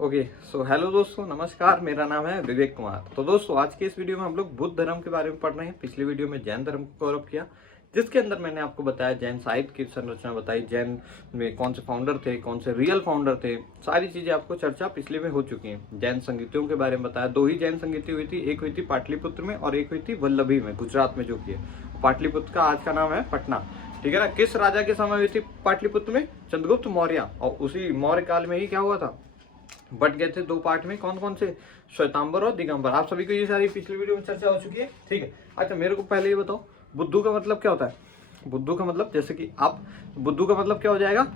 Okay so hello दोस्तों, नमस्कार। मेरा नाम है विवेक कुमार। तो दोस्तों, आज के इस वीडियो में हम लोग बुद्ध धर्म के बारे में पढ़ रहे हैं। पिछली वीडियो में जैन धर्म को कवर किया, जिसके अंदर मैंने आपको बताया जैन साहित्य की संरचना बताई, जैन में कौन से फाउंडर थे, कौन से रियल फाउंडर थे, सारी चीजें आपको चर्चा पिछले में हो चुकी हैं। जैन संगीतियों के बारे में बताया। दो ही जैन संगीति हुई थी, एक हुई थी पाटलिपुत्र में और एक हुई थी वल्लभी में, गुजरात में जो की है। पाटलिपुत्र का आज का नाम है पटना, ठीक है ना। किस राजा के समय हुई थी पाटलिपुत्र में? चंद्रगुप्त मौर्य। और उसी मौर्य काल में ही क्या हुआ था, बट गए थे दो पार्ट में। कौन कौन से? श्वेतांबर और दिगंबर। आप सभी को ये सारी पिछली वीडियो में चर्चा हो चुकी है, ठीक है। अच्छा, मेरे को पहले ये बताओ, बुद्धू का मतलब क्या होता है? बुद्धू का मतलब, जैसे कि आप, बुद्धू का मतलब क्या हो जाएगा?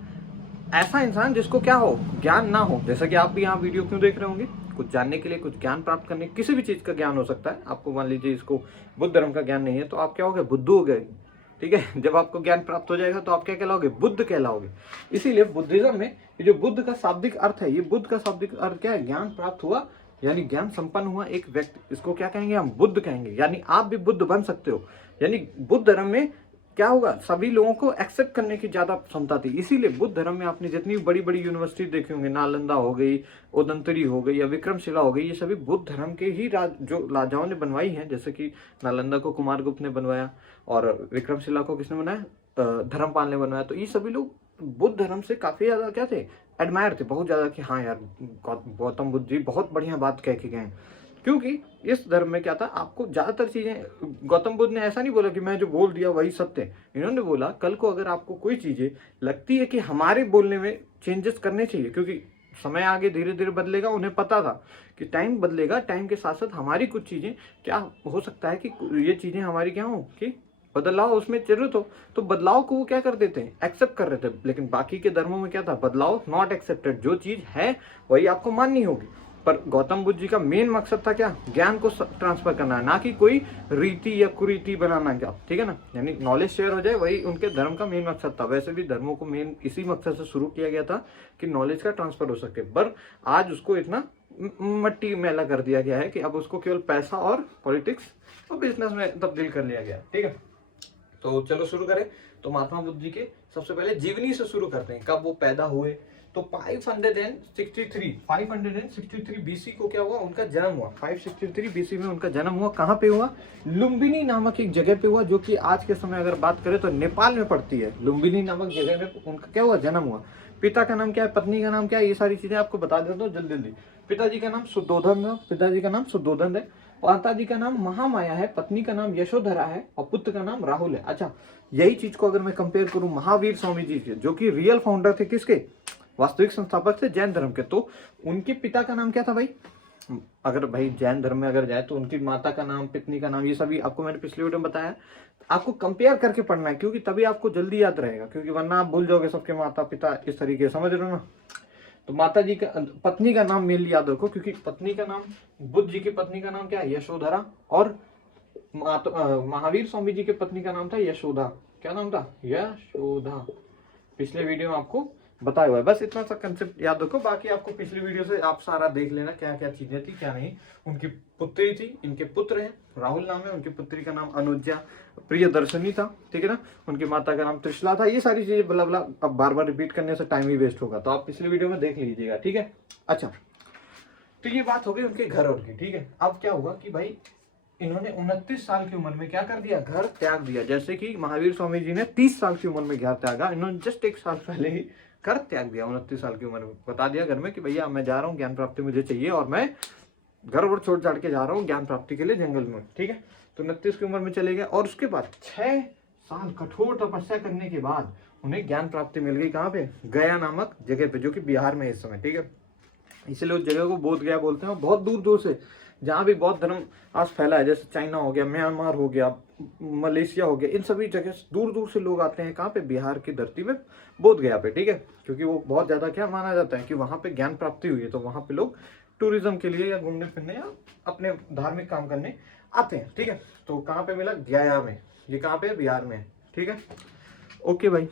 ऐसा इंसान जिसको क्या हो, ज्ञान ना हो। जैसे कि आप भी यहाँ वीडियो क्यों देख रहे होंगे? कुछ जानने के लिए, कुछ ज्ञान प्राप्त करने, किसी भी चीज का ज्ञान हो सकता है। आपको मान लीजिए इसको बुद्ध धर्म का ज्ञान नहीं है, तो आप क्या हो गए? बुद्धू हो गए, ठीक है। जब आपको ज्ञान प्राप्त हो जाएगा तो आप क्या कहलाओगे? बुद्ध कहलाओगे। इसीलिए बुद्धिज्म में ये जो बुद्ध का शाब्दिक अर्थ है, ये बुद्ध का शाब्दिक अर्थ क्या है? ज्ञान प्राप्त हुआ, यानी ज्ञान संपन्न हुआ एक व्यक्ति। इसको क्या कहेंगे? हम बुद्ध कहेंगे। यानी आप भी बुद्ध बन सकते हो। यानी बुद्ध धर्म में क्या होगा? सभी लोगों को एक्सेप्ट करने की ज्यादा क्षमता थी। इसीलिए बुद्ध धर्म में आपने जितनी बड़ी बड़ी यूनिवर्सिटी देखी होंगी, नालंदा हो गई, उदंतरी हो गई या विक्रमशिला हो गई, ये सभी बुद्ध धर्म के ही जो राजाओं ने बनवाई हैं। जैसे कि नालंदा को कुमारगुप्त ने बनवाया और विक्रमशिला को किसने बनाया? धर्मपाल ने बनवाया। तो ये सभी लोग बुद्ध धर्म से काफी ज्यादा क्या थे? एडमायर थे बहुत ज्यादा, कि हाँ यार, गौतम बुद्ध जी बहुत बढ़िया बात कह के गए। क्योंकि इस धर्म में क्या था, आपको ज्यादातर चीजें, गौतम बुद्ध ने ऐसा नहीं बोला कि मैं जो बोल दिया वही सत्य है। इन्होंने बोला कल को अगर आपको कोई चीजें लगती है कि हमारे बोलने में चेंजेस करने चाहिए, क्योंकि समय आगे धीरे धीरे बदलेगा, उन्हें पता था कि टाइम बदलेगा, टाइम के साथ साथ हमारी कुछ चीजें क्या हो सकता है कि ये चीजें हमारी क्या हो कि बदलाव उसमें जरूरत हो, तो बदलाव को वो क्या कर देते हैं? एक्सेप्ट कर रहे थे। लेकिन बाकी के धर्मों में क्या था? बदलाव नॉट एक्सेप्टेड। जो चीज है वही आपको माननी होगी। पर गौतम बुद्ध जी का मेन मकसद था क्या? ज्ञान को ट्रांसफर करना है, ना कि कोई रीति या कुरीति बनाना, क्या, ठीक है ना। यानी नॉलेज शेयर हो जाए, वही उनके धर्म का मेन मकसद था। वैसे भी धर्मों को मेन इसी मकसद से शुरू किया गया था कि नॉलेज का ट्रांसफर हो सके। पर आज उसको इतना मट्टी मैला कर दिया गया है कि अब उसको केवल पैसा और पॉलिटिक्स और बिजनेस में तब्दील कर लिया गया, ठीक है। तो चलो शुरू करें। तो महात्मा बुद्ध जी के सबसे पहले जीवनी से शुरू करते हैं, कब वो पैदा हुए। तो 563 बीसी को क्या हुआ? उनका जन्म हुआ। 563 बीसी में उनका जन्म हुआ। कहाँ पे हुआ? लुम्बिनी नामक एक जगह पे हुआ, जो कि आज के समय अगर बात करें तो नेपाल में पड़ती है। लुम्बिनी नामक जगह में उनका क्या हुआ? जन्म हुआ। पिता का नाम क्या है, पत्नी का नाम क्या है, ये सारी चीजें आपको बता देता हूँ जल्दी जल्दी। पिताजी का नाम सुद्धोधन है, माता जी का नाम महामाया है, पत्नी का नाम यशोधरा है और पुत्र का नाम राहुल है। अच्छा, यही चीज को अगर मैं कंपेयर करूं महावीर स्वामी जी से, जो कि रियल फाउंडर थे, किसके? वास्तविक संस्थापक थे जैन धर्म के। तो उनके पिता का नाम क्या था भाई? अगर भाई जैन धर्म में अगर जाए तो उनकी माता का नाम, पत्नी का नाम, ये सभी आपको मैंने पिछले वीडियो में बताया। आपको कंपेयर करके पढ़ना है, क्योंकि तभी आपको जल्दी याद रहेगा, क्योंकि वरना आप भूल जाओगे सबके माता पिता इस तरीके, समझ रहे हो ना। तो माता जी का, पत्नी का नाम मेनली याद रखो, क्योंकि पत्नी का नाम, बुद्ध जी की पत्नी का नाम क्या है? यशोधरा। और महावीर स्वामी जी की पत्नी का नाम था यशोदा। क्या नाम था? यशोदा। पिछले वीडियो में आपको बताया हुआ है। बस इतना सा कंसेप्ट याद रखो, बाकी आपको पिछली वीडियो से आप सारा देख लेना क्या क्या चीजें थी क्या नहीं। उनकी पुत्री थी, इनके पुत्र हैं, राहुल नाम है, उनकी पुत्री का नाम अनुजा प्रियदर्शनी था, ठीक है ना। उनकी माता का नाम त्रिशला था। ये सारी चीजें बला बला अब बार बार रिपीट करने से टाइम ही वेस्ट होगा, तो आप पिछली वीडियो में देख लीजिएगा, ठीक है। अच्छा, तो ये बात हो गई उनके घर और की, ठीक है। अब क्या हुआ कि भाई इन्होंने 29 साल की उम्र में क्या कर दिया? घर त्याग दिया। जैसे कि महावीर स्वामी जी ने 30 साल की उम्र में घर त्यागा, इन्होंने जस्ट एक साल पहले ही घर त्याग दिया। 29 साल की उम्र में बता दिया घर में कि भैया मैं जा रहा हूँ, ज्ञान प्राप्ति मुझे चाहिए और मैं घर और छोड़ छाड़ के जा रहा हूँ ज्ञान प्राप्ति के लिए जंगल में, ठीक है। तो 29 की उम्र में चले गए और उसके बाद 6 साल कठोर तपस्या करने के बाद उन्हें ज्ञान प्राप्ति मिल गई। कहाँ पे? गया नामक जगह पे, जो कि बिहार में है इस समय, ठीक है। इसलिए उस जगह को बोध गया बोलते हैं। और बहुत दूर दूर से जहाँ भी बौद्ध धर्म आज फैला है, जैसे चाइना हो गया, म्यांमार हो गया, मलेशिया हो गया, इन सभी जगह दूर दूर से लोग आते हैं। कहाँ पे? बिहार की धरती में बोध गया पे, ठीक है। क्योंकि वो बहुत ज्यादा क्या माना जाता है कि वहाँ पे ज्ञान प्राप्ति हुई है, तो वहाँ पे लोग टूरिज्म के लिए या घूमने फिरने या अपने धार्मिक काम करने आते हैं, ठीक है। तो कहाँ पे मिला? गया में। ये कहाँ पे? बिहार में, ठीक है। ओके भाई,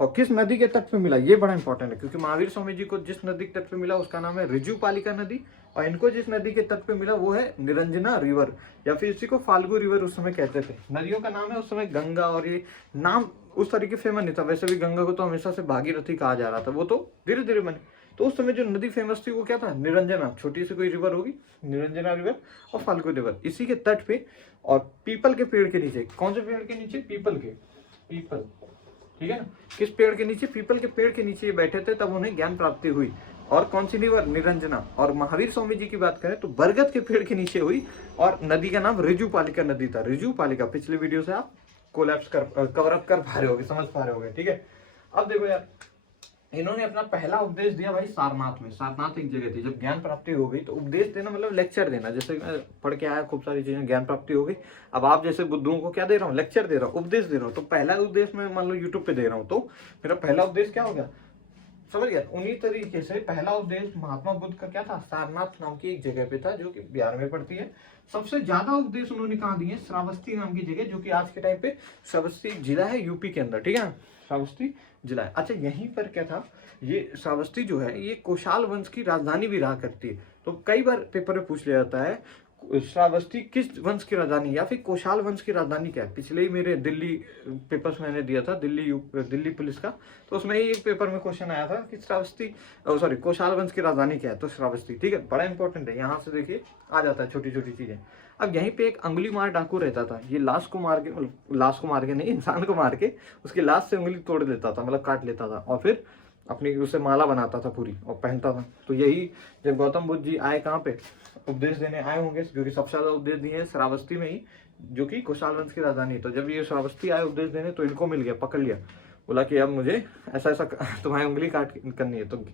और किस नदी के तट पे मिला? ये बड़ा इंपॉर्टेंट है, क्योंकि महावीर स्वामी जी को जिस नदी के तट पे मिला उसका नाम है रिजुपालिका नदी, और इनको जिस नदी के तट पे मिला वो है निरंजना रिवर, या फिर इसी को फाल्गु रिवर उस समय कहते थे। नदियों का नाम है उस समय गंगा, और ये नाम उस तरीके फेमस नहीं था। वैसे भी गंगा को तो हमेशा से भागीरथी कहा जा रहा था, वो तो धीरे धीरे बने। तो उस समय जो नदी फेमस थी वो क्या था, निरंजना, छोटी सी कोई रिवर होगी निरंजना रिवर, और फाल्गु रिवर, इसी के तट पे और पीपल के पेड़ के नीचे। कौन से पेड़ के नीचे? पीपल के, पीपल, ठीक है ना। किस पेड़ के नीचे? पीपल के पेड़ के नीचे ये बैठे थे, तब उन्हें ज्ञान प्राप्ति हुई। और कौन सी रिवर? निरंजना। और महावीर स्वामी जी की बात करें तो बरगद के पेड़ के नीचे हुई, और नदी का नाम ऋजुपालिका नदी था। ऋजुपालिका, पिछले वीडियो से आप कोलैप्स कवर अप कर पा रहे होगे, समझ पा रहे होगे, ठीक है। अब देखो यार, इन्होंने अपना पहला उपदेश दिया भाई सारनाथ में। सारनाथ एक जगह थी, जब ज्ञान प्राप्ति हो गई तो उपदेश देना मतलब लेक्चर देना। जैसे मैं पढ़ के आया खूब सारी चीजें, ज्ञान प्राप्ति हो गई, अब आप जैसे बुद्धुओं को क्या दे रहा हूँ? लेक्चर दे रहा हूँ, उपदेश दे रहा हूँ। तो पहला उपदेश मैं मान लो यूट्यूब पे दे रहा हूँ, तो मेरा पहला उपदेश क्या हो गया, समझ गया। उन्हीं तरीके से पहला उपदेश महात्मा बुद्ध का क्या था? सारनाथ नाम की एक जगह पे था, जो कि बिहार में पड़ती है। सबसे ज्यादा उपदेश उन्होंने कहा दिए? श्रावस्ती नाम की जगह, जो कि आज के टाइम पे श्रावस्ती जिला है यूपी के अंदर, ठीक है, श्रावस्ती जिला है। अच्छा, यहीं पर क्या था, ये श्रावस्ती जो है ये कोशाल वंश की राजधानी भी रहा करती है। तो कई बार पेपर में पूछ लिया जाता है श्रावस्ती किस वंश की राजधानी या फिर कोशाल वंश की राजधानी क्या है। पिछले ही मेरे दिल्ली पेपर्स मैंने दिया था, दिल्ली पुलिस का, तो उसमें ही एक पेपर में क्वेश्चन आया था कि श्रावस्ती कोशाल वंश की राजधानी क्या है, तो श्रावस्ती, ठीक है, बड़ा इंपॉर्टेंट है। यहाँ से देखिए आ जाता है छोटी छोटी चीजें। अब यहीं पे एक अंगुली मार डाकू रहता था, ये लाश को मार के नहीं, इंसान को मार के उसकी लाश से उंगली तोड़ लेता था, मतलब काट लेता था, और फिर अपनी उसे माला बनाता था पूरी और पहनता था। तो यही जब गौतम बुद्ध जी आए कहाँ पे उपदेश देने आए होंगे, जो कि सबसे ज्यादा उपदेश दिए श्रावस्ती में ही, जो कि कोशाल वंश की राजधानी। तो जब ये श्रावस्ती आए उपदेश देने तो इनको मिल गया, पकड़ लिया, बोला कि अब मुझे ऐसा ऐसा तुम्हारी उंगली काट करनी है। तो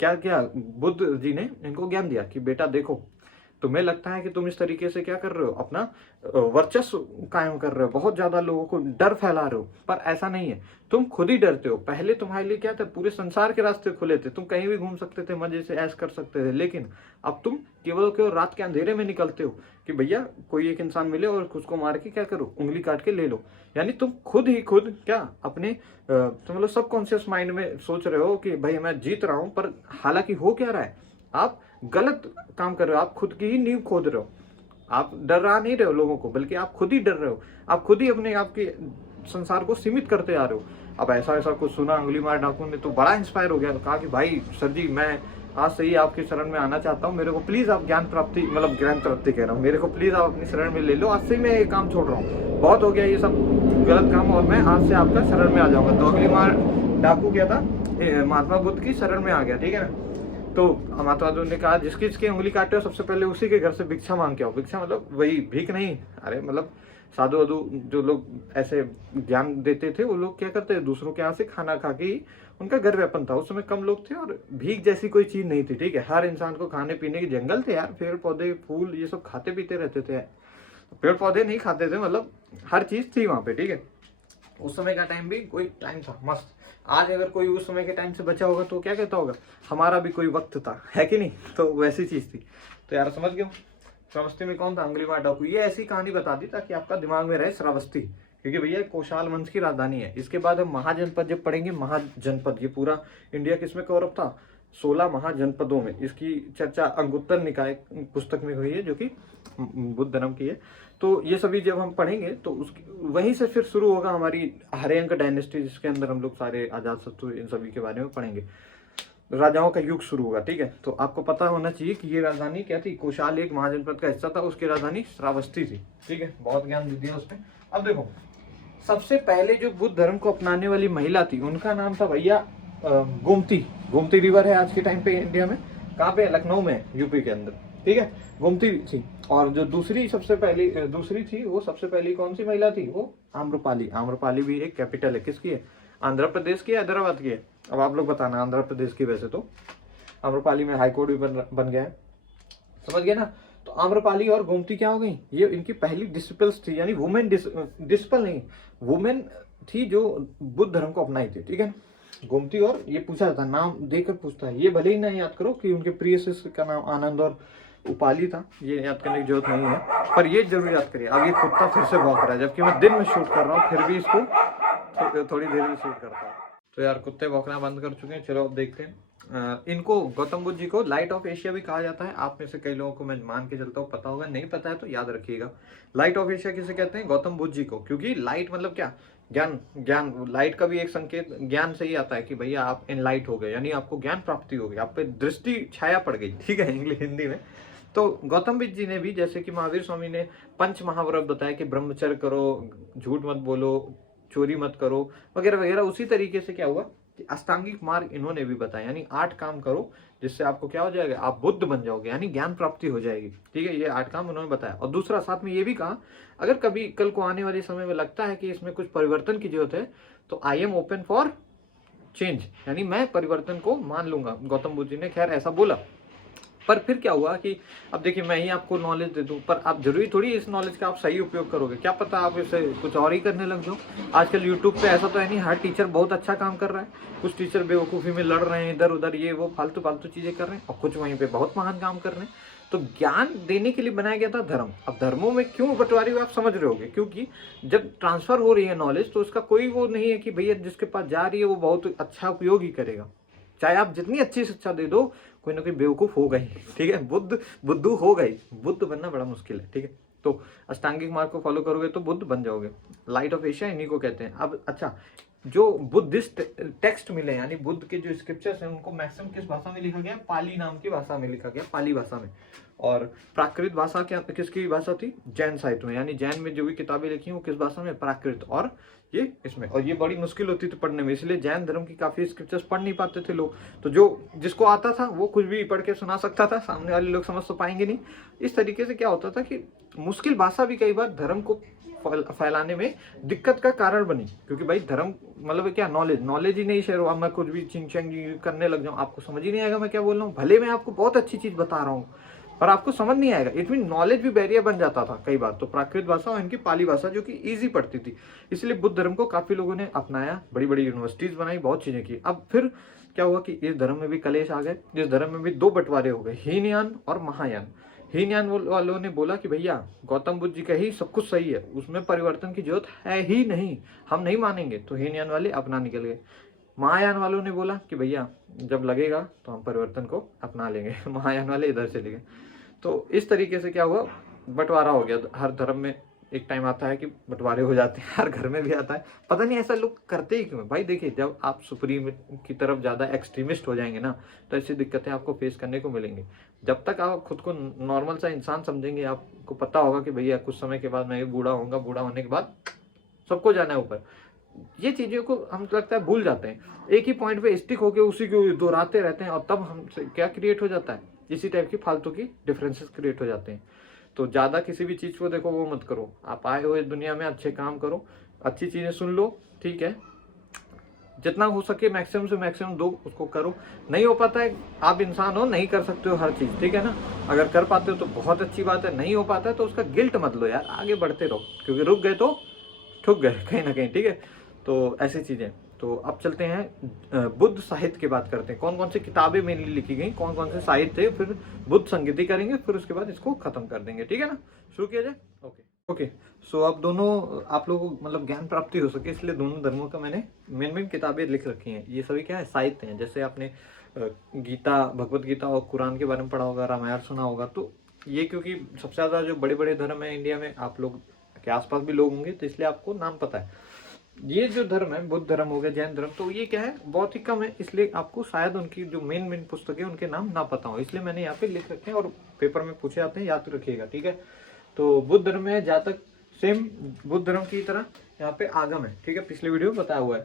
क्या किया बुद्ध जी ने, इनको ज्ञान दिया कि बेटा देखो, तुम्हें लगता है कि तुम इस तरीके से क्या कर रहे हो, अपना वर्चस्व कायम कर रहे हो, बहुत ज्यादा लोगों को डर फैला रहे हो, पर ऐसा नहीं है, तुम खुद ही डरते हो। पहले तुम्हारे लिए क्या था, पूरे संसार के रास्ते खुले थे, तुम कहीं भी घूम सकते थे, मजे से ऐश कर सकते थे, लेकिन अब तुम केवल रात के अंधेरे में निकलते हो कि भैया कोई एक इंसान मिले और उसको मार के क्या करो, उंगली काट के ले लो। यानी तुम खुद क्या अपने मतलब सबकॉन्शियस माइंड में सोच रहे हो कि भाई मैं जीत रहा हूं, पर हालांकि हो क्या रहा है, आप गलत काम कर रहे हो, आप खुद की ही नींव खोद रहे हो। आप डरा नहीं रहे हो लोगों को, बल्कि आप खुद ही डर रहे हो, आप खुद ही अपने आप के संसार को सीमित करते आ रहे हो। अब ऐसा ऐसा कुछ सुना अंगुली मार डाकू ने तो बड़ा इंस्पायर हो गया, कहा कि भाई सर जी, मैं आज से ही आपकी शरण में आना चाहता हूँ, मेरे को प्लीज आप ज्ञान प्राप्ति कह रहा हूँ, मेरे को प्लीज आप अपनी शरण में ले लो, आज से मैं ये काम छोड़ रहा हूँ, बहुत हो गया ये सब गलत काम, और मैं आज से आपका शरण में आ जाऊंगा। तो अंगुली मार डाकू क्या था, महात्मा बुद्ध की शरण में आ गया, ठीक है ना। तो महात्मा बुद्ध ने कहा जिसकी जिसकी उंगली काटे हो सबसे पहले उसी के घर से भिक्षा मांग के आओ। भिक्षा मतलब वही भीख नहीं, अरे मतलब साधु वाधु जो लोग ऐसे ज्ञान देते थे वो लोग क्या करते थे, दूसरों के यहाँ से खाना खा के ही उनका घर व्यापन था। उस समय कम लोग थे और भीख जैसी कोई चीज नहीं थी, ठीक है। हर इंसान को खाने पीने के जंगल थे यार, पेड़ पौधे फूल ये सब खाते पीते रहते थे। पेड़ पौधे नहीं खाते थे, मतलब हर चीज थी वहां पे, ठीक है। उस समय का टाइम भी कोई टाइम था मस्त। आज अगर कोई उस समय के टाइम से बचा होगा तो क्या कहता होगा, हमारा भी कोई वक्त था, है कि नहीं। तो वैसी चीज थी। तो यार समझ गए श्रावस्ती में कौन था, अंगुली मार डाकू। ये ऐसी कहानी बता दी ताकि आपका दिमाग में रहे श्रावस्ती, क्योंकि भैया कोशाल वंश की राजधानी है। इसके बाद हम महाजनपद जब पढ़ेंगे, महाजनपद ये पूरा इंडिया किसमें कवर अप था, 16 महाजनपदों में। इसकी चर्चा अंगुत्तर निकाय पुस्तक में हुई है, जो कि बुद्ध धर्म की है। तो ये सभी जब हम पढ़ेंगे तो उसकी वहीं से फिर शुरू होगा हमारी हर्यंक डायनेस्टी, जिसके अंदर हम लोग सारे अजातशत्रु इन सभी के बारे में पढ़ेंगे। राजाओं का युग शुरू होगा, ठीक है। तो आपको पता होना चाहिए कि ये राजधानी क्या थी, कोशाल एक महाजनपद का हिस्सा था, उसकी राजधानी श्रावस्ती थी, ठीक है। बहुत ज्ञान दे दिया उसमें। अब देखो सबसे पहले जो बुद्ध धर्म को अपनाने वाली महिला थी उनका नाम था भैया गोमती रिवर है आज के टाइम पे इंडिया में, कहाँ पे, लखनऊ में, यूपी के अंदर, ठीक है। गोमती थी। और जो दूसरी थी वो सबसे पहली कौन सी महिला थी, वो आम्रपाली। आम्रपाली भी एक कैपिटल है, किसकी है, आंध्र प्रदेश की, हैदराबाद की है। अब आप लोग बताना, आंध्र प्रदेश की। वैसे तो आम्रपाली में हाईकोर्ट भी बन गया है, समझ गए ना। तो आम्रपाली और गोमती क्या हो गई, ये इनकी पहली डिसिपल्स थी, यानी वुमेन, डिसिपल नहीं, वुमेन थी जो बुद्ध धर्म को अपनाई थी, ठीक है। गोमती, और ये पूछा जाता है, नाम देकर पूछता है, ये भले ही ना याद करो कि उनके प्रिय शिष्य का नाम आनंद और उपाली था, ये याद करने की जरूरत नहीं है, पर ये जरूर याद करिए। अब ये कुत्ता फिर से भौंक रहा है, जबकि मैं दिन में शूट कर रहा हूँ, फिर भी इसको थोड़ी देर में शूट करता हूँ। तो यार कुत्ते भौंकना बंद कर चुके हैं। चलो अब देखते हैं। इनको गौतम बुद्ध जी को लाइट ऑफ एशिया भी कहा जाता है। आप में से कई लोगों को मैं मान के चलता हूँ पता होगा, नहीं पता है तो याद रखिएगा। लाइट ऑफ एशिया किसे कहते हैं, गौतम बुद्ध जी को, क्योंकि लाइट मतलब क्या, ज्ञान ज्ञान लाइट का भी एक संकेत ज्ञान से ही आता है कि भैया आप एनलाइट हो गए, यानी आपको ज्ञान प्राप्ति हो गई, आप पे दृष्टि छाया पड़ गई, ठीक है, इंग्लिश हिंदी में। तो गौतम बुद्ध जी ने भी, जैसे कि महावीर स्वामी ने पंच महाव्रत बताया कि ब्रह्मचर्य करो, झूठ मत बोलो, चोरी मत करो, वगैरह वगैरह, उसी तरीके से क्या हुआ कि अष्टांगिक मार्ग इन्होंने भी बताया, यानी 8 काम करो जिससे आपको क्या हो जाएगा, आप बुद्ध बन जाओगे, यानी ज्ञान प्राप्ति हो जाएगी, ठीक है। ये 8 काम उन्होंने बताया। और दूसरा साथ में ये भी कहा, अगर कभी कल को आने वाले समय में लगता है कि इसमें कुछ परिवर्तन की जरूरत है, तो I am open for change, यानी मैं परिवर्तन को मान लूंगा। गौतम बुद्ध जी ने खैर ऐसा बोला। पर फिर क्या हुआ कि अब देखिए, मैं ही आपको नॉलेज दे दूं, पर आप जरूरी थोड़ी इस नॉलेज का आप सही उपयोग करोगे, क्या पता आप इसे कुछ और ही करने लग जाओ। आजकल यूट्यूब पे ऐसा तो है नहीं हर टीचर बहुत अच्छा काम कर रहा है, कुछ टीचर बेवकूफ़ी में लड़ रहे हैं, इधर उधर ये वो फालतू फालतू चीज़ें कर रहे हैं, और कुछ वहीं पे बहुत महान काम कर रहे हैं। तो ज्ञान देने के लिए बनाया गया था धर्म। अब धर्मों में क्यों बंटवारी हुई आप समझ रहे होगे, क्योंकि जब ट्रांसफर हो रही है नॉलेज, तो उसका कोई वो नहीं है कि भैया जिसके पास जा रही है वो बहुत अच्छा उपयोग ही करेगा। चाहे आप जितनी अच्छी शिक्षा दे दो, कोई ना कोई बेवकूफ होगा ही, ठीक है, बुद्धू होगा ही। बुद्ध बनना बड़ा मुश्किल है, ठीक है। तो अष्टांगिक मार्ग को फॉलो करोगे तो बुद्ध बन जाओगे। लाइट ऑफ एशिया इन्हीं को कहते हैं। अब अच्छा, जो बुद्धिस्ट टेक्स्ट मिले, यानी बुद्ध के जो स्क्रिप्चर्स हैं, उनको मैक्सिमम किस भाषा में लिखा गया, पाली नाम की भाषा में लिखा गया, पाली भाषा में। और प्राकृत भाषा क्या, किसकी भाषा थी, जैन साहित्य में, यानी जैन में जो भी किताबें लिखी वो किस भाषा में, प्राकृत, और ये इसमें। और ये बड़ी मुश्किल होती थी पढ़ने में, इसलिए जैन धर्म की काफी स्क्रिप्चर्स पढ़ नहीं पाते थे लोग। तो जो जिसको आता था वो कुछ भी पढ़ के सुना सकता था, सामने वाले लोग समझ तो पाएंगे नहीं। इस तरीके से क्या होता था कि मुश्किल भाषा भी कई बार धर्म को फैलाने में दिक्कत का कारण बनी, क्योंकि भाई धर्म मतलब क्या, नॉलेज ही नहीं शेयर हुआ, मैं कुछ भी चिंग चैंग करने लग जाऊं, आपको समझ ही नहीं आएगा मैं क्या बोल रहा हूँ, भले मैं आपको बहुत अच्छी चीज बता रहा हूँ पर आपको समझ नहीं आएगा। इट मीन नॉलेज भी बैरियर बन जाता था कई बार। तो प्राकृत भाषा और इनकी पाली भाषा जो कि इजी पड़ती थी, इसलिए बुद्ध धर्म को काफी लोगों ने अपनाया, बड़ी बड़ी यूनिवर्सिटीज बनाई, बहुत चीजें की। अब फिर क्या हुआ कि इस धर्म में भी कलेश आ गए, इस धर्म में भी 2 बंटवारे हो गए, हीनयान और महायान। हीनयान वालों ने बोला कि भैया गौतम बुद्ध जी का ही सब कुछ सही है, उसमें परिवर्तन की जरूरत है ही नहीं, हम नहीं मानेंगे। तो हीनयान वाले अपना निकल गए। महायान वालों ने बोला कि भैया जब लगेगा तो हम परिवर्तन को अपना लेंगे। महायान वाले इधर चले गए। तो इस तरीके से क्या हुआ, बंटवारा हो गया। हर धर्म में एक टाइम आता है कि बंटवारे हो जाते हैं, हर घर में भी आता है, पता नहीं ऐसा लोग करते ही क्यों। भाई देखिए, जब आप सुप्रीम की तरफ ज़्यादा एक्सट्रीमिस्ट हो जाएंगे ना, तो ऐसी दिक्कतें आपको फेस करने को मिलेंगी। जब तक आप खुद को नॉर्मल सा इंसान समझेंगे, आपको पता होगा कि भैया कुछ समय के बाद मैं बूढ़ा होऊंगा, बूढ़ा होने के बाद सबको जाना है ऊपर, ये चीज़ों को हम लगता है भूल जाते हैं, एक ही पॉइंट पे स्टिक होकर उसी को दोहराते रहते हैं, और तब हमसे क्या क्रिएट हो जाता है, इसी टाइप की फालतू की डिफरेंसेस क्रिएट हो जाते हैं। तो ज़्यादा किसी भी चीज़ को देखो वो मत करो, आप आए हो इस दुनिया में अच्छे काम करो, अच्छी चीज़ें सुन लो, ठीक है, जितना हो सके मैक्सिमम से मैक्सिमम दो, उसको करो। नहीं हो पाता है, आप इंसान हो, नहीं कर सकते हो हर चीज़, ठीक है ना। अगर कर पाते हो तो बहुत अच्छी बात है, नहीं हो पाता है तो उसका गिल्ट मत लो यार, आगे बढ़ते रहो, क्योंकि रुक गए तो ठुक गए कहीं ना कहीं, ठीक है। तो ऐसी चीज़ें। तो अब चलते हैं बुद्ध साहित्य की बात करते हैं, कौन कौन सी किताबें मेनली लिखी गई, कौन कौन से साहित्य थे, फिर बुद्ध संगीति करेंगे, फिर उसके बाद इसको खत्म कर देंगे, ठीक है ना। शुरू किया जाए। ओके। सो अब दोनों आप लोगों को मतलब ज्ञान प्राप्ति हो सके, इसलिए दोनों धर्मों का मैंने मेन किताबें लिख रखी हैं। ये सभी क्या है, साहित्य हैं। जैसे आपने गीता, भगवत गीता और कुरान के बारे में पढ़ा होगा, रामायण सुना होगा। तो ये क्योंकि सबसे ज़्यादा जो बड़े बड़े धर्म है इंडिया में, आप लोग के आसपास भी लोग होंगे, तो इसलिए आपको नाम पता है। ये जो धर्म है, बुद्ध धर्म हो गया, जैन धर्म, तो ये क्या है, बहुत ही कम है, इसलिए आपको शायद उनकी जो मेन पुस्तक है उनके नाम ना पता हो, इसलिए मैंने यहाँ पे लिख रखे हैं, और पेपर में पूछे जाते हैं, याद रखिएगा, ठीक है। तो बुद्ध धर्म में जहाँ तक सेम बुद्ध धर्म की तरह यहाँ पे आगम है, ठीक है, पिछले वीडियो में बताया हुआ है।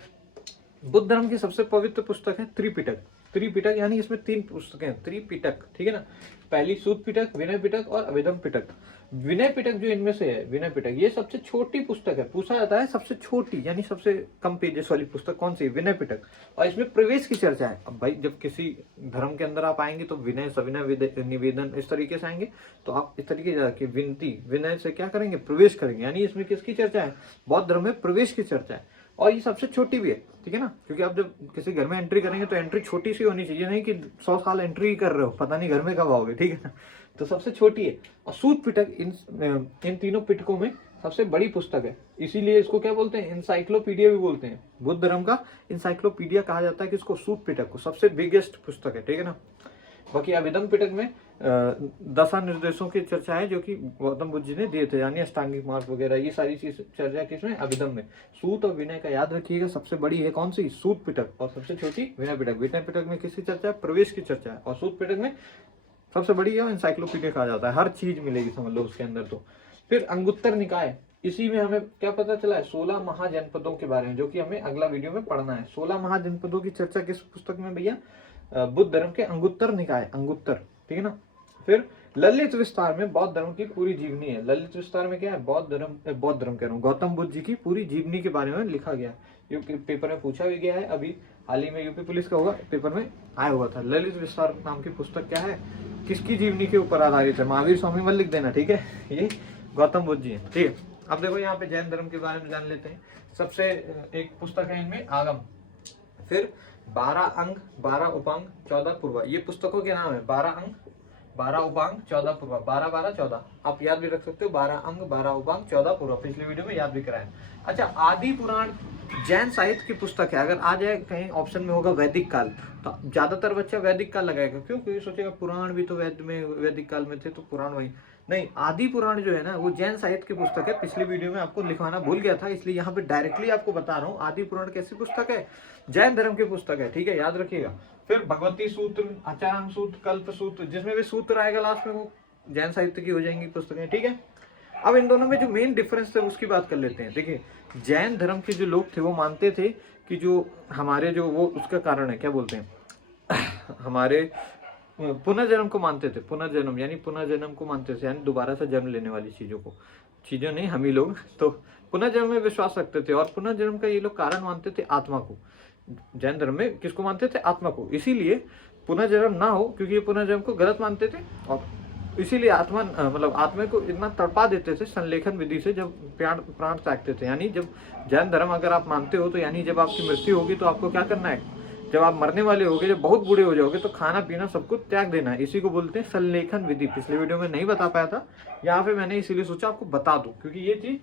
बुद्ध धर्म की सबसे पवित्र पुस्तक है त्रिपिटक। त्रिपिटक यानी इसमें 3 पुस्तकें हैं, त्रिपिटक, ठीक है ना। पहली सूत पिटक, विनय पिटक और अभिधम पिटक। विनय पिटक जो इनमें से है, विनय पिटक, ये सबसे छोटी पुस्तक है। पूछा जाता है सबसे छोटी यानी सबसे कम पेजेस वाली पुस्तक कौन सी, विनय पिटक। और इसमें प्रवेश की चर्चा है। अब भाई जब किसी धर्म के अंदर आप आएंगे तो विनय, सविनय, निवेदन, इस तरीके से आएंगे, तो आप इस तरीके से विनती, विनय से क्या करेंगे, प्रवेश करेंगे, यानी इसमें किसकी चर्चा है, बौद्ध धर्म में प्रवेश की चर्चा है। और ये सबसे छोटी भी है, ठीक है ना, क्योंकि आप जब किसी घर में एंट्री करेंगे तो एंट्री छोटी सी होनी चाहिए, नहीं कि 100 साल एंट्री कर रहे हो, पता नहीं घर में कब आओगे, ठीक है ना। तो सबसे छोटी है। और सूत पिटक इन तीनों पिटकों में सबसे बड़ी पुस्तक है, इसीलिए इसको क्या बोलते हैं, इंसाइक्लोपीडिया भी बोलते हैं। बुद्ध धर्म का इंसाइक्लोपीडिया कहा जाता है कि इसको, सूत पिटक को सबसे बिगेस्ट पुस्तक है, ठीक है ना। बाकी अभिधम पिटक में दशा निर्देशों की चर्चा है जो कि गौतम बुद्ध जी ने दिए थे, यानी अष्टांगिक मार्ग वगैरह, ये सारी चीज चर्चा किसमें, अभिधम में। सूत और विनय का याद रखिएगा, सबसे बड़ी है कौन सी, सूत पिटक, और सबसे छोटी विनय पिटक। विनय पिटक में किसकी चर्चा है, प्रवेश की चर्चा है, और सूत पिटक में सबसे बड़ी है, इंसाइक्लोपीडिया कहा जाता है, हर चीज मिलेगी समझ लो उसके अंदर। तो फिर अंगुत्तर निकाय, इसी में हमें क्या पता चला है, 16 महाजनपदों के बारे में, जो कि हमें अगला वीडियो में पढ़ना है। 16 महाजनपदों की चर्चा किस पुस्तक में भैया, बुद्ध धर्म के अंगुत्तर निकाय, अंगुत्तर, ठीक है ना। फिर ललित विस्तार में बौद्ध धर्म की पूरी जीवनी है। ललित विस्तार में क्या है, बौद्ध धर्म कह रहा हूँ, गौतम बुद्ध जी की पूरी जीवनी के बारे में लिखा गया है। यूपी पेपर में पूछा भी गया है, अभी हाल ही में यूपी पुलिस का हुआ पेपर में आया हुआ था। ललित विस्तार नाम की पुस्तक क्या है, किसकी जीवनी के ऊपर आधारित है, महावीर स्वामी मत लिख देना, ठीक है, ये गौतम बुद्ध जी है, ठीक है। अब देखो यहाँ पे जैन धर्म के बारे में जान लेते हैं। सबसे एक पुस्तक है इनमें आगम, फिर 12 अंग 12 उपांग 14 पूर्वा, ये पुस्तकों के नाम है। 12 अंग 12 उपांग 14 पूर्वा, 12 12 14, आप याद भी रख सकते हो, 12 अंग 12 उपांग 14 पूर्वा, पिछले वीडियो में याद भी कराया। अच्छा, आदि पुराण जैन साहित्य की पुस्तक है। अगर आ जाए कहीं ऑप्शन में होगा वैदिक काल, तो ज्यादातर बच्चा वैदिक काल लगाएगा, क्यों, क्योंकि सोचेगा पुराण भी तो वैदिक काल में थे, तो पुराण वही नहीं। आदि पुराण जो है ना, वो जैन साहित्य की पुस्तक है। पिछली वीडियो में आपको लिखवाना भूल गया था, इसलिए यहाँ पे डायरेक्टली आपको बता रहा हूँ, आदि पुराण कैसी पुस्तक है, जैन धर्म की पुस्तक है, ठीक है, याद रखिएगा। फिर भगवती सूत्र, आचार्य सूत्र, कल्प सूत्र, जिसमें भी सूत्र आएगा लास्ट में, वो जैन साहित्य की हो जाएंगी पुस्तकें, ठीक है। अब इन दोनों में जो मेन डिफरेंस है उसकी बात कर लेते हैं। देखिए, जैन धर्म के जो लोग थे वो मानते थे कि जो हमारे जो वो उसका कारण है, क्या बोलते हैं हमारे पुनर्जन्म को मानते थे, पुनर्जन्म यानी पुनर्जन्म को मानते थे, यानी दोबारा से जन्म लेने वाली चीजों नहीं, हम ही लोग तो पुनर्जन्म में विश्वास रखते थे, और पुनर्जन्म का ये लोग कारण मानते थे आत्मा को। जैन धर्म में किसको मानते थे, आत्मा को, इसीलिए पुनर्जन्म ना हो, क्योंकि ये पुनर्जन्म को गलत मानते थे, और इसीलिए आत्मा मतलब आत्मा को इतना तड़पा देते थे संलेखन विधि से, जब प्राण त्यागते थे। यानी जब जैन धर्म अगर आप मानते हो, तो यानी जब आपकी मृत्यु होगी तो आपको क्या करना है, जब आप मरने वाले होगे, जब बहुत बूढ़े हो जाओगे, तो खाना पीना सब कुछ त्याग देना है। इसी को बोलते हैं संलेखन विधि। पिछले वीडियो में नहीं बता पाया था, यहाँ पे मैंने इसीलिए सोचा आपको बता दूं, क्योंकि ये चीज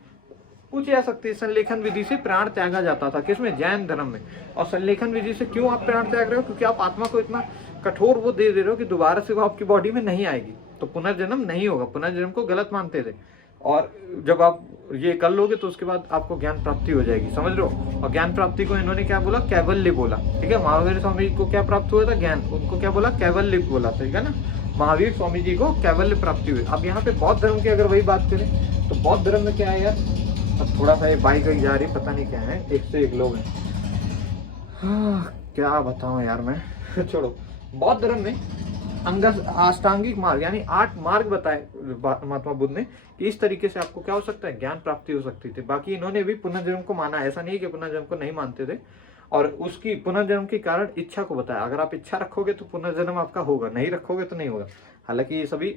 पूछी जा सकती है। संलेखन विधि से प्राण त्यागा जाता था, किसमें, जैन धर्म में। और संलेखन विधि से क्यों आप प्राण त्याग रहे हो, क्योंकि आप आत्मा को इतना कठोर वो दे रहे हो कि दोबारा से वो आपकी बॉडी में नहीं आएगी, तो पुनर्जन्म नहीं होगा। पुनर्जन्म को गलत मानते थे, और जब आप ये कर लोगे तो उसके बाद आपको ज्ञान प्राप्ति हो जाएगी, समझ लो। और ज्ञान प्राप्ति को इन्होंने क्या बोला, कैवल्य बोला, ठीक है। महावीर स्वामी को क्या प्राप्त हुआ था, ज्ञान, उनको क्या बोला, कैवल्य बोला, ठीक है ना। महावीर स्वामी जी को कैवल्य प्राप्ति हुई। अब यहाँ पे बौद्ध धर्म की अगर वही बात करें, तो बौद्ध धर्म में क्या है यार, अब थोड़ा सा ये बाइक कहीं जा रही, पता नहीं क्या है, एक से एक लोग हैं, क्या बताऊं यार मैं छोड़ो। बौद्ध धर्म में अष्टांगिक मार्ग यानी 8 मार्ग बताए महात्मा बुद्ध ने, कि इस तरीके से आपको क्या हो सकता है, ज्ञान प्राप्ति हो सकती थी। बाकी इन्होंने भी पुनर्जन्म को माना, ऐसा नहीं कि पुनर्जन्म को नहीं मानते थे, और उसकी पुनर्जन्म के कारण इच्छा को बताया। अगर आप इच्छा रखोगे तो पुनर्जन्म आपका होगा, नहीं रखोगे तो नहीं होगा। हालांकि ये सभी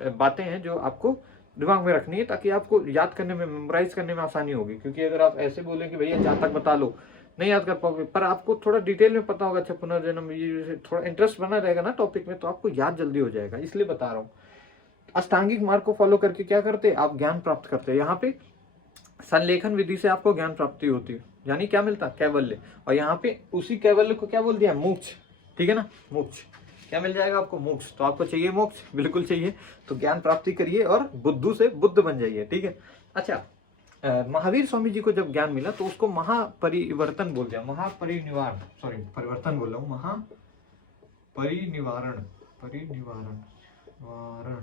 बातें हैं जो आपको दिमाग में रखनी है, ताकि आपको याद करने में, मेमोराइज करने में आसानी होगी। क्योंकि अगर आप ऐसे बोले कि भैया जातक बता लो, नहीं याद कर पाओगे, पर आपको थोड़ा डिटेल में पता होगा, अच्छा पुनर्जन्म, ये थोड़ा इंटरेस्ट बना रहेगा ना टॉपिक में, तो आपको याद जल्दी हो जाएगा, इसलिए बता रहा हूँ। अष्टांगिक मार्ग को फॉलो करके क्या करते, आप ज्ञान प्राप्त करते। यहाँ पे संलेखन विधि से आपको ज्ञान प्राप्ति होती है, यानी क्या मिलता, कैवल्य। और यहाँ पे उसी कैवल्य को क्या बोल दिया, मोक्ष, ठीक है ना, मोक्ष। क्या मिल जाएगा आपको, मोक्ष। तो आपको चाहिए मोक्ष, बिल्कुल चाहिए, तो ज्ञान प्राप्ति करिए और बुद्धू से बुद्ध बन जाइए, ठीक है। अच्छा, महावीर स्वामी जी को जब ज्ञान मिला तो उसको महापरिवर्तन बोल दिया, महापरिनिवारण, सॉरी परिवर्तन बोल रहा हूँ, महापरिनिवारण, वारण,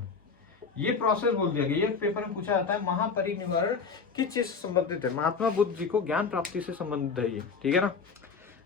ये प्रोसेस बोल दिया गया। ये पेपर में पूछा जाता है, महापरिनिवारण किस चीज से संबंधित है, महात्मा बुद्ध जी को ज्ञान प्राप्ति से संबंधित है ये, ठीक है ना।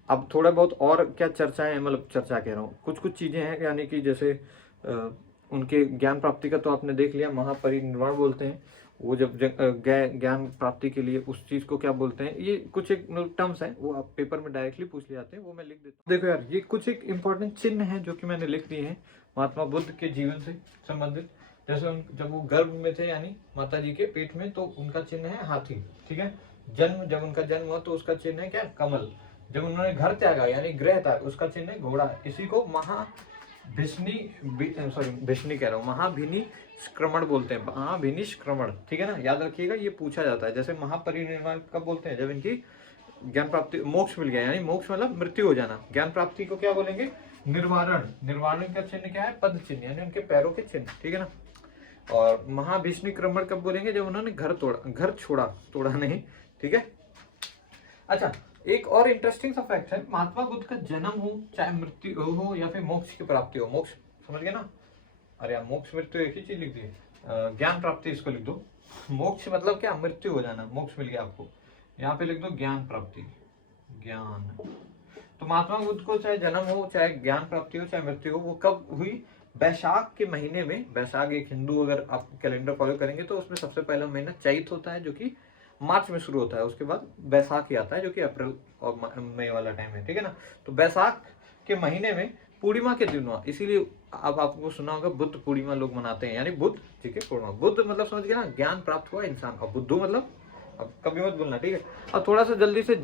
अब थोड़ा बहुत और क्या चर्चाएं, मतलब चर्चा कह रहा हूँ, कुछ चीजें हैं, यानी कि जैसे उनके ज्ञान प्राप्ति का तो आपने देख लिया, महापरिनिर्वाण बोलते हैं। वो जब ज्ञान प्राप्ति के लिए उस चीज को क्या बोलते हैं, ये कुछ एक टर्म्स हैं, वो आप पेपर में डायरेक्टली पूछ ले जाते हैं, वो मैं लिख देता हूँ। देखो यार, ये कुछ एक इंपॉर्टेंट चिन्ह है जो कि मैंने लिख दिए हैं महात्मा बुद्ध के जीवन से संबंधित। जैसे जब वो गर्भ में थे, यानी माता जी के पेट में, तो उनका चिन्ह है हाथी, ठीक है। जब उनका जन्म हुआ तो उसका चिन्ह है क्या, कमल। जब उन्होंने घर त्यागा यानी गृह था, उसका चिन्ह है घोड़ा। इसी को महाभिनिष्क्रमण बोलते हैं, महाभिनिष्क्रमण, ठीक है ना, याद रखिएगा, ये पूछा जाता है। जैसे महापरिनिर्वाण कब बोलते हैं, जब इनकी ज्ञान प्राप्ति, मोक्ष मिल गया, यानी मोक्ष मतलब मृत्यु हो जाना। ज्ञान प्राप्ति को क्या बोलेंगे, निर्वारण, निर्वारण का चिन्ह क्या है? पद चिन्ह, यानी उनके पैरों के चिन्ह, ठीक है ना। और महाभीष्मीक्रमण कब बोलेंगे? जब उन्होंने घर तोड़ा, घर छोड़ा, तोड़ा नहीं, ठीक है। अच्छा, एक और इंटरेस्टिंग सा फैक्ट है, महात्मा बुद्ध का जन्म हो, चाहे मृत्यु हो, या फिर मोक्ष की प्राप्ति हो, मोक्ष समझ गए ना? अरे यार, मोक्ष मृत्यु एक ही चीज लिख दी, ज्ञान प्राप्ति इसको लिख दो। मोक्ष मतलब क्या? मृत्यु हो जाना, मोक्ष मिल गया आपको, यहाँ पे लिख दो ज्ञान प्राप्ति, ज्ञान। तो महात्मा बुद्ध को चाहे जन्म हो, चाहे ज्ञान प्राप्ति हो, चाहे मृत्यु हो, वो कब हुई? बैसाख के महीने में। बैसाख एक हिंदू अगर आप कैलेंडर फॉलो करेंगे तो उसमें सबसे पहला महीना चैत होता है, जो कि मार्च में शुरू होता है, उसके बाद बैसाखी आता है जो कि अप्रैल और मई वाला टाइम है, ठीक है ना। तो बैसाख के महीने में पूर्णिमा के दिन हुआ, इसीलिए अब आपको सुना होगा बुद्ध पूर्णिमा लोग मनाते हैं, यानी बुद्ध जी के पूर्णिमा। बुद्ध मतलब समझ गए ना, ज्ञान प्राप्त हुआ इंसान, और बुद्धू मतलब, अब कभी मत बोलना, ठीक है। अब थोड़ा सा जल्दी से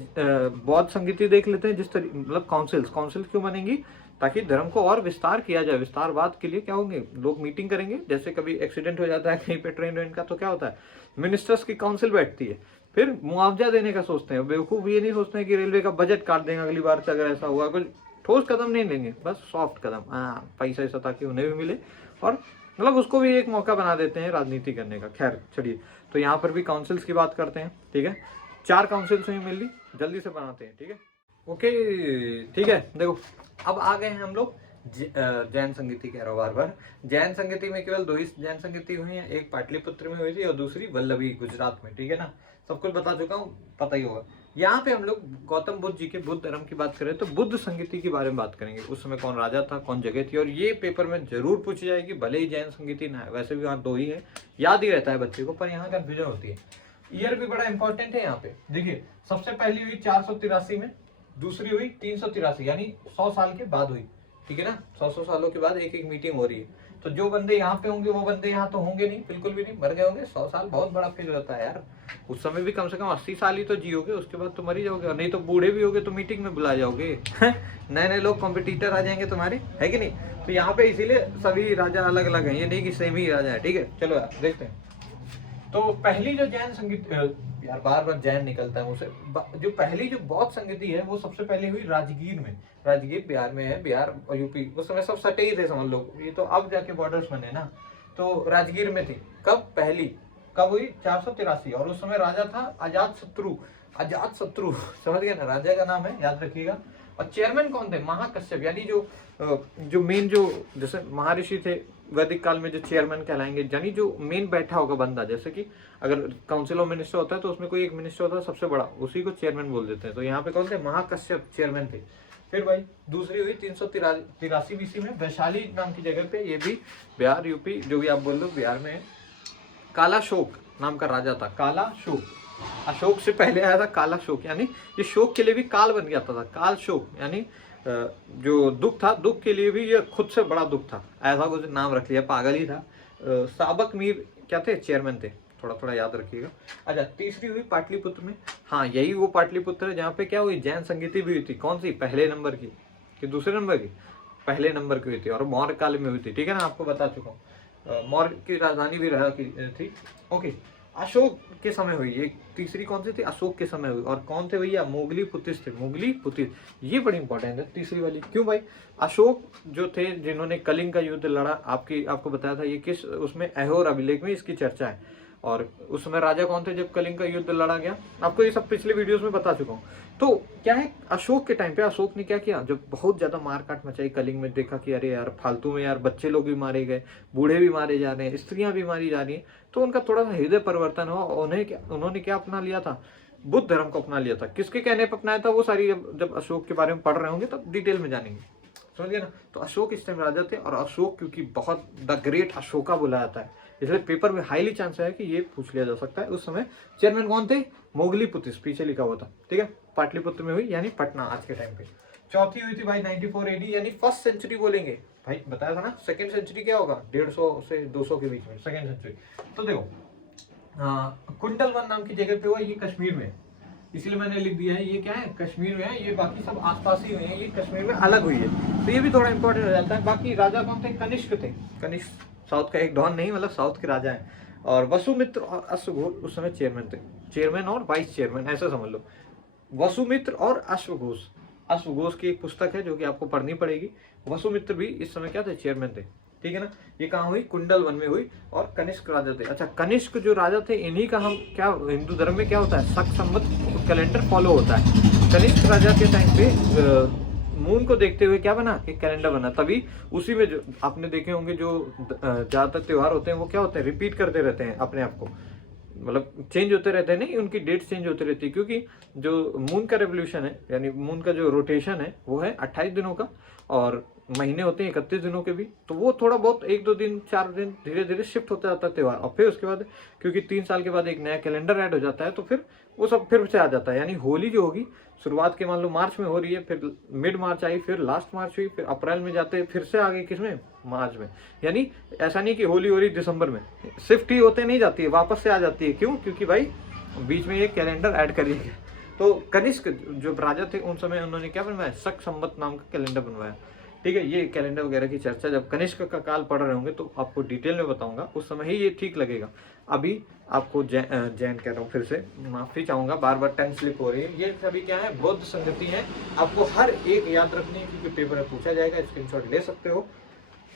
बौद्ध संगीति देख लेते हैं, जिस तरीके मतलब काउंसिल्स क्यों बनेंगी? ताकि धर्म को और विस्तार किया जाए। विस्तारवाद के लिए क्या होंगे? लोग मीटिंग करेंगे, जैसे कभी एक्सीडेंट हो जाता है कहीं पे ट्रेन वेन का, तो क्या होता है? मिनिस्टर्स की काउंसिल बैठती है, फिर मुआवजा देने का सोचते हैं। बेवकूफ ये नहीं सोचते हैं कि रेलवे का बजट काट देंगे अगली बार से अगर ऐसा हुआ, कुछ ठोस कदम नहीं लेंगे, बस सॉफ्ट कदम, पैसा ऐसा ताकि उन्हें भी मिले, और मतलब उसको भी एक मौका बना देते हैं राजनीति करने का। खैर चलिए, तो यहाँ पर भी काउंसिल्स की बात करते हैं, ठीक है। 4 काउंसिल्स हुई मिल ली, जल्दी से बनाते हैं, ठीक है। ओके, ठीक है। देखो, अब आ गए हैं हम लोग जैन संगीति, कह रहा हूँ बार बार। जैन संगीति में केवल 2 ही जैन संगीति हुई है, एक पाटलिपुत्र में हुई थी और दूसरी वल्लभी गुजरात में, ठीक है ना। सब कुछ बता चुका हूँ, पता ही होगा। यहाँ पे हम लोग गौतम बुद्ध जी के बुद्ध धर्म की बात करें तो बुद्ध संगीति के बारे में बात करेंगे। उस समय कौन राजा था, कौन जगह थी, और ये पेपर में जरूर पूछी जाएगी, भले ही जैन संगीति ना है, वैसे भी वहाँ 2 ही है, याद ही रहता है बच्चे को, पर यहाँ कंफ्यूजन होती है। ईयर भी बड़ा इंपॉर्टेंट है यहाँ पे। देखिए, सबसे पहली हुई 483 में, दूसरी हुई 383, यानी 100 साल के बाद हुई, ठीक है ना। 100 सालों के बाद एक एक मीटिंग हो रही है। तो जो बंदे यहाँ पे होंगे वो बंदे यहाँ तो होंगे नहीं, बिल्कुल भी नहीं, मर गए होंगे। 100 साल बहुत बड़ा फील रहता है यार, उस समय भी कम से कम 80 साल ही तो जियोगे, उसके बाद तो मर ही जाओगे, और नहीं तो बूढ़े भी होगे तो मीटिंग में बुला जाओगे। नए नए लोग कॉम्पिटिटर आ जाएंगे तुम्हारे, है कि नहीं। तो यहाँ पे इसीलिए सभी राजा अलग अलग हैं, ये नहीं कि सेम ही राजा है, ठीक है। चलो यार देखते हैं। तो पहली जो जैन संगीत, यार बार बार जैन निकलता है मुझसे, जो पहली जो बौद्ध संगीति है वो सबसे पहले हुई राजगीर में। राजगीर बिहार में है, बिहार और यूपी उस समय सब सटे ही थे समझ लो, ये तो अब जाके बॉर्डर्स बने ना। तो राजगीर में थी, कब? पहली कब हुई? 483, और उस समय राजा था अजात शत्रु। अजात शत्रु समझ गए ना, राजा का नाम है, याद रखिएगा। और चेयरमैन कौन थे? महाकश्यप, यानी जो मेन, जो जैसे महर्षि थे वैदिक काल में, जो चेयरमैन कहलाएंगे, यानी जो मेन बैठा होगा बंदा, जैसे कि अगर काउंसिल ऑफ मिनिस्टर होता है तो उसमें कोई एक मिनिस्टर होता है सबसे बड़ा, उसी को चेयरमैन बोल देते हैं। तो यहाँ पे कौन थे? महाकश्यप चेयरमैन थे। फिर भाई दूसरी हुई 383 BC में, वैशाली नाम की जगह पे, ये भी बिहार यूपी जो भी आप बोल लो, बिहार में है। काला शोक नाम का राजा था, काला शोक। अशोक से पहले आया था काला शोक, यानी ये शोक के लिए भी काल बन गया था, काल शोक, यानी जो दुख था, दुख के लिए भी ये खुद से बड़ा दुख था, ऐसा कुछ नाम रख लिया, पागल ही था। साबक मीर क्या थे? चेयरमैन थे, थोड़ा थोड़ा याद रखिएगा। अच्छा, तीसरी हुई पाटलिपुत्र में। हाँ, यही वो पाटलिपुत्र है जहाँ पे क्या हुई? जैन संगीति भी हुई थी। कौन सी? पहले नंबर की कि दूसरे नंबर की? पहले नंबर की हुई थी, और मौर्य काल में हुई थी, ठीक है ना, आपको बता चुका हूँ। मौर्य की राजधानी भी रहा थी। ओके, अशोक के समय हुई। ये तीसरी कौन सी थी? अशोक के समय हुई। और कौन थे भैया? मोगली पुतिस थे, मोगली पुतिस, ये बड़ी इंपॉर्टेंट है तीसरी वाली। क्यों भाई? अशोक जो थे जिन्होंने कलिंग का युद्ध लड़ा, आपको बताया था, ये किस उसमें, ऐहोर अभिलेख में इसकी चर्चा है। और उस समय राजा कौन थे जब कलिंग का युद्ध लड़ा गया? आपको ये सब पिछले वीडियोस में बता चुका हूँ। तो क्या है, अशोक के टाइम पे अशोक ने क्या किया, जब बहुत ज्यादा मारकाट मचाई कलिंग में, देखा कि अरे यार फालतू में यार बच्चे लोग भी मारे गए, बूढ़े भी मारे जा रहे हैं, स्त्रियां भी मारी जा रही हैं, तो उनका थोड़ा सा हृदय परिवर्तन हुआ। उन्होंने क्या अपना लिया था? बुद्ध धर्म को अपना लिया था। किसके कहने पर अपनाया था? वो सारी जब अशोक के बारे में पढ़ रहे होंगे तब डिटेल में जानेंगे, समझ गए ना। तो अशोक इस टाइम राजा थे, और अशोक क्योंकि बहुत द ग्रेट अशोका बोला जाता है, इसलिए पेपर में हाईली चांस है कि ये पूछ लिया जा सकता है। उस समय चेयरमैन कौन थे? मोगली पुतिस, पीछे लिखा हुआ था, ठीक है। पाटलिपुत्र में हुई, यानी पटना आज के टाइम पे। चौथी हुई थी भाई 94 AD, यानी फर्स्ट सेंचुरी बोलेंगे भाई, बताया था ना। सेकंड सेंचुरी क्या होगा? 150 से 200 के बीच में सेकंड सेंचुरी। तो देखो, कुंडलवन नाम की जगह पे हुआ, ये कश्मीर में, इसलिए मैंने लिख दिया है ये क्या है? कश्मीर में है। ये बाकी सब आसपास ही हुए हैं, ये कश्मीर में अलग हुई है, तो ये भी थोड़ा इंपॉर्टेंट हो जाता है। बाकी राजा कौन थे? कनिष्क थे। कनिष्क साउथ का एक डॉन नहीं, मतलब साउथ के राजा हैं। और वसुमित्र और अश्वघोष उस समय चेयरमैन थे, चेयरमैन और वाइस चेयरमैन, ऐसा समझ लो। वसुमित्र और अश्वघोष, अश्वघोष की एक पुस्तक है जो कि आपको पढ़नी पड़ेगी। वसुमित्र भी इस समय क्या थे, चेयरमैन थे, ठीक है ना। ये कहाँ हुई, कुंडल वन में हुई। और कनिष्क राजा थे। अच्छा, कनिष्क जो राजा थे इन्हीं का हम क्या हिंदू धर्म में क्या होता है, शक संवत कैलेंडर फॉलो होता है। कनिष्क राजा के टाइम पे मून को देखते हुए क्या बना, एक कैलेंडर बना। तभी उसी में जो आपने देखे होंगे जो ज्यादातर त्योहार होते हैं वो क्या होते हैं, रिपीट करते रहते हैं अपने आप को, मतलब चेंज होते रहते हैं, नहीं उनकी डेट चेंज होती रहती है। क्योंकि जो मून का रेवोल्यूशन है, यानी मून का जो रोटेशन है वो है 28 दिनों का, और महीने होते हैं 31 दिनों के भी। तो वो थोड़ा बहुत 1-2 दिन 4 दिन धीरे धीरे शिफ्ट होता जाता है त्योहार। और फिर उसके बाद क्योंकि 3 साल के बाद एक नया कैलेंडर ऐड हो जाता है, तो फिर वो सब फिर से आ जाता है। यानी होली जो होगी शुरुआत के मान लो मार्च में हो रही है, फिर मिड मार्च आई, फिर लास्ट मार्च हुई, फिर अप्रैल में जाते फिर से आगे किसमें, मार्च में। यानी ऐसा नहीं कि होली हो रही दिसंबर में, शिफ्ट ही होते नहीं जाती है, वापस से आ जाती है। क्यों, क्योंकि भाई बीच में ये कैलेंडर ऐड करिए। तो कनिष्क जो राजा थे उन समय उन्होंने क्या बनवाया, शक संवत नाम का कैलेंडर बनवाया, ठीक है। ये कैलेंडर वगैरह की चर्चा जब कनिष्क का काल पढ़ रहे होंगे तो आपको डिटेल में बताऊंगा, उस समय ही ये ठीक लगेगा। अभी आपको जैन कह रहा हूँ, फिर से माफी चाहूंगा, बार बार टंग स्लिप हो रही है। ये सभी क्या है, बौद्ध संगति है। आपको हर एक याद रखनी है क्योंकि पेपर में पूछा जाएगा, स्क्रीनशॉट ले सकते हो।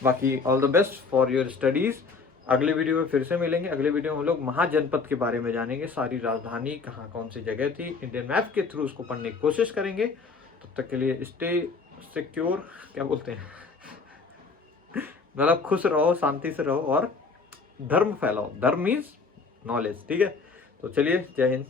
बाकी all the best for your studies. अगले वीडियो में फिर से मिलेंगे। अगले वीडियो में हम लोग महाजनपद के बारे में जानेंगे, सारी राजधानी कहाँ कौन सी जगह थी, इंडियन मैप के थ्रू उसको पढ़ने की कोशिश करेंगे। तब तक के लिए स्टे सिक्योर, क्या बोलते हैं मतलब खुश रहो, शांति से रहो और धर्म फैलाओ। धर्म मीन्स नॉलेज, ठीक है। तो चलिए, जय हिंद।